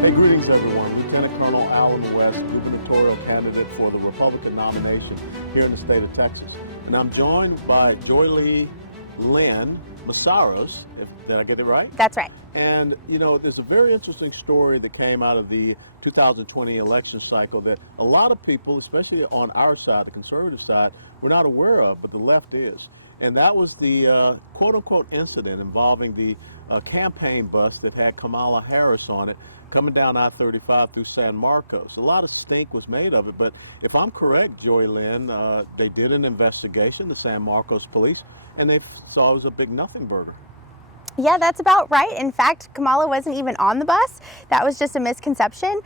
Hey, greetings everyone. Lieutenant Colonel Alan West, gubernatorial candidate for the Republican nomination here in the state of Texas. And I'm joined by Joeylynn Mesaros, did I get it right? That's right. And, you know, there's a very interesting story that came out of the 2020 election cycle that a lot of people, especially on our side, the conservative side, were not aware of, but the left is. And that was the quote-unquote incident involving the campaign bus that had Kamala Harris on it coming down I-35 through San Marcos. A lot of stink was made of it, but if I'm correct, Joeylynn, they did an investigation, the San Marcos police, and they saw it was a big nothing burger. Yeah, that's about right. In fact, Kamala wasn't even on the bus. That was just a misconception.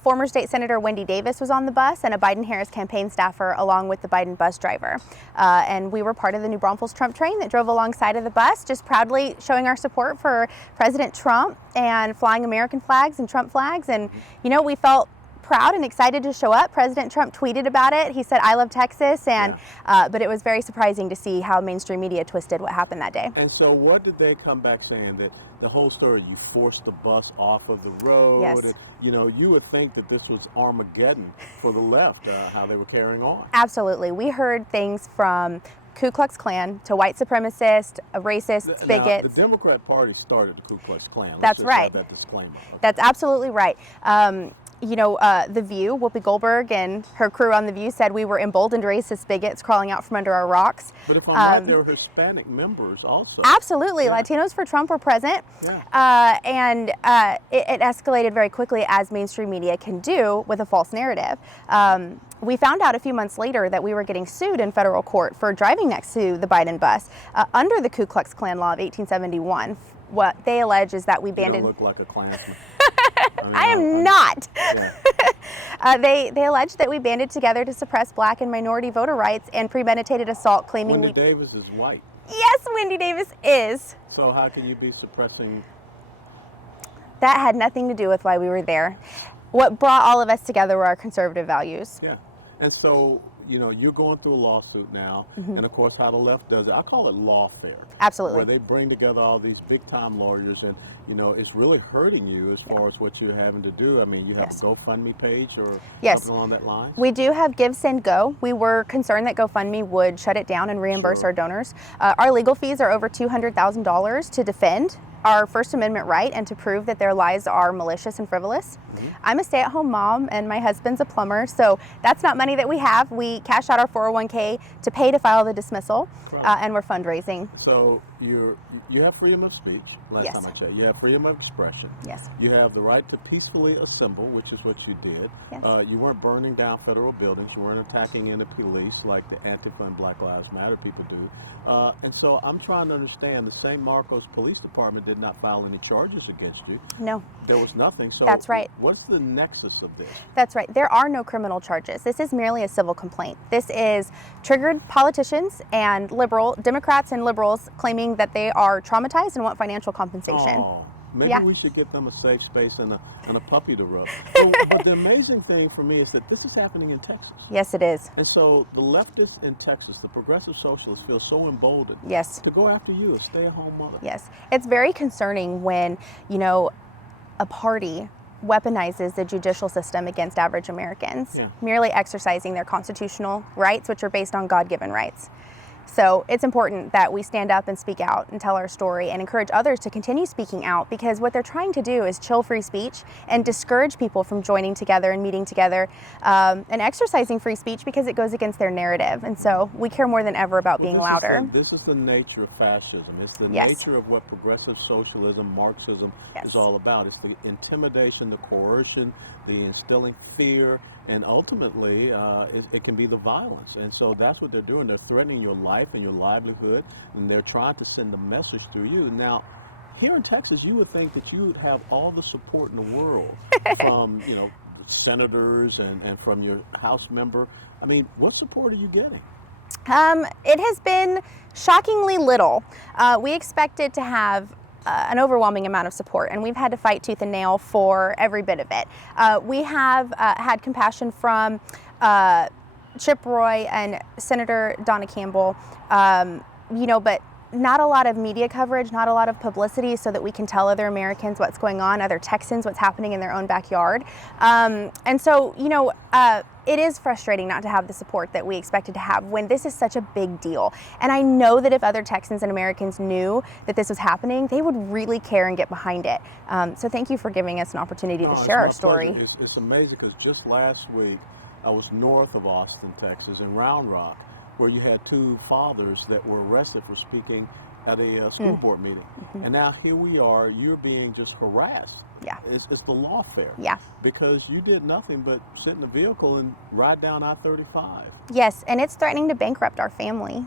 Former State Senator Wendy Davis was on the bus and a Biden-Harris campaign staffer along with the Biden bus driver. And we were part of the New Braunfels Trump train that drove alongside of the bus, just proudly showing our support for President Trump and flying American flags and Trump flags. And, you know, we felt proud and excited to show up. President Trump tweeted about it. He said, "I love Texas," and but it was very surprising to see how mainstream media twisted what happened that day. And so what did they come back saying? That the whole story, you forced the bus off of the road. Yes. And, you know, you would think that this was Armageddon for the left, how they were carrying on. Absolutely. We heard things from Ku Klux Klan to white supremacists, racists, bigots. Now, the Democrat Party started the Ku Klux Klan. That's just right. Have that disclaimer. Okay. That's absolutely right. You know, The View, Whoopi Goldberg and her crew on The View said we were emboldened racist bigots crawling out from under our rocks. But if I'm right, there were Hispanic members also. Absolutely. Yeah. Latinos for Trump were present. Yeah. And it escalated very quickly, as mainstream media can do with a false narrative. We found out a few months later that we were getting sued in federal court for driving next to the Biden bus under the Ku Klux Klan law of 1871. What they allege is that we banded. You don't look like a Klansman. I am not. Yeah. They allege that we banded together to suppress black and minority voter rights and premeditated assault, claiming Wendy Davis is white. Yes, Wendy Davis is. So how can you be suppressing? That had nothing to do with why we were there. What brought all of us together were our conservative values. Yeah. And so, you know, you're going through a lawsuit now, and of course how the left does it, I call it lawfare. Absolutely. Where they bring together all these big-time lawyers, and, you know, it's really hurting you as far as what you're having to do. I mean, you have a GoFundMe page or something along that line? We do have Give, Send, Go. We were concerned that GoFundMe would shut it down and reimburse our donors. Our legal fees are over $200,000 to defend our First Amendment right and to prove that their lies are malicious and frivolous. I'm a stay-at-home mom and my husband's a plumber, so that's not money that we have. We cash out our 401k to pay to file the dismissal, and we're fundraising. So you have freedom of speech, last time I checked. You have freedom of expression. Yes. You have the right to peacefully assemble, which is what you did. Yes. You weren't burning down federal buildings. You weren't attacking any police like the Antifa and Black Lives Matter people do. And so I'm trying to understand, the San Marcos Police Department did not file any charges against you. No. There was nothing. So that's right. What's the nexus of this? That's right. There are no criminal charges. This is merely a civil complaint. This is triggered politicians and Democrats and liberals claiming that they are traumatized and want financial compensation. Oh. Maybe we should get them a safe space and a puppy to rub. So, but the amazing thing for me is that this is happening in Texas. Yes, it is. And so the leftists in Texas, the progressive socialists, feel so emboldened to go after you, a stay-at-home mother. Yes. It's very concerning when, you know, a party weaponizes the judicial system against average Americans, merely exercising their constitutional rights, which are based on God-given rights. So it's important that we stand up and speak out and tell our story and encourage others to continue speaking out, because what they're trying to do is chill free speech and discourage people from joining together and meeting together and exercising free speech, because it goes against their narrative. And so we care more than ever about being louder. This is the nature of fascism. It's the nature of what progressive socialism, Marxism is all about. It's the intimidation, the coercion, the instilling fear, and ultimately it can be the violence. And so that's what they're doing. They're threatening your life and your livelihood, and they're trying to send a message through you. Now, here in Texas, you would think that you would have all the support in the world from, you know, senators and from your House member. I mean, what support are you getting? It has been shockingly little. We expected to have an overwhelming amount of support, and we've had to fight tooth and nail for every bit of it. We have had compassion from Chip Roy and Senator Donna Campbell, you know, but not a lot of media coverage, not a lot of publicity so that we can tell other Americans what's going on, other Texans what's happening in their own backyard. And so, it is frustrating not to have the support that we expected to have when this is such a big deal. And I know that if other Texans and Americans knew that this was happening, they would really care and get behind it. So thank you for giving us an opportunity to share our story. It's amazing because just last week I was north of Austin, Texas, in Round Rock, where you had two fathers that were arrested for speaking at a school board meeting. And now here we are, you're being just harassed. Yeah. It's the lawfare. Yeah. Because you did nothing but sit in the vehicle and ride down I-35. Yes, and it's threatening to bankrupt our family.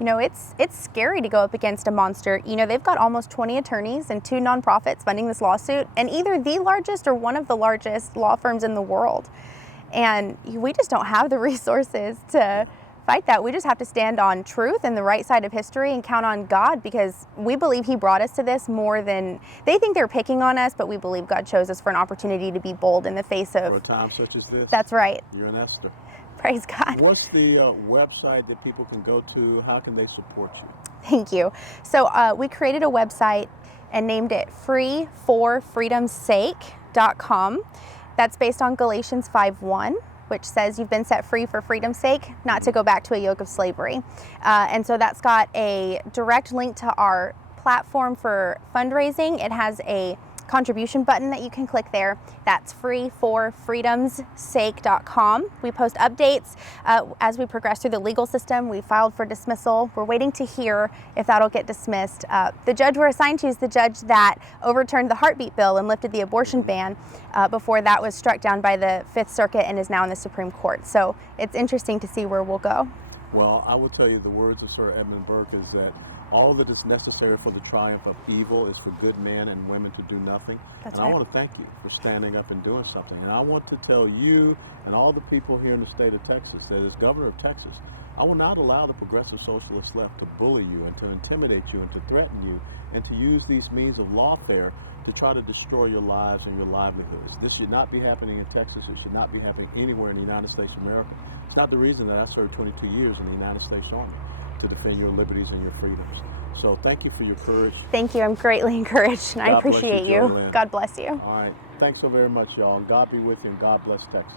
It's scary to go up against a monster. They've got almost 20 attorneys and 2 nonprofits funding this lawsuit, and either the largest or one of the largest law firms in the world. And we just don't have the resources to fight that. We just have to stand on truth and the right side of history and count on God, because we believe He brought us to this more than they think they're picking on us, but we believe God chose us for an opportunity to be bold in the face of for a time such as this. That's right. You're an Esther. Praise God. What's the website that people can go to? How can they support you? Thank you. So we created a website and named it freeforfreedomsake.com. That's based on Galatians 5:1. which says you've been set free for freedom's sake, not to go back to a yoke of slavery. And so that's got a direct link to our platform for fundraising. It has a contribution button that you can click there. That's freeforfreedomsake.com. We post updates as we progress through the legal system. We filed for dismissal. We're waiting to hear if that'll get dismissed. The judge we're assigned to is the judge that overturned the heartbeat bill and lifted the abortion ban before that was struck down by the Fifth Circuit and is now in the Supreme Court. So it's interesting to see where we'll go. Well, I will tell you the words of Sir Edmund Burke is that all that is necessary for the triumph of evil is for good men and women to do nothing. That's and right. I want to thank you for standing up and doing something. And I want to tell you and all the people here in the state of Texas that as governor of Texas, I will not allow the progressive socialist left to bully you and to intimidate you and to threaten you and to use these means of lawfare to try to destroy your lives and your livelihoods. This should not be happening in Texas. It should not be happening anywhere in the United States of America. It's not the reason that I served 22 years in the United States Army, to defend your liberties and your freedoms. So thank you for your courage. Thank you. I'm greatly encouraged, and I appreciate you. Joeylynn. God bless you. All right. Thanks so very much, y'all. And God be with you, and God bless Texas.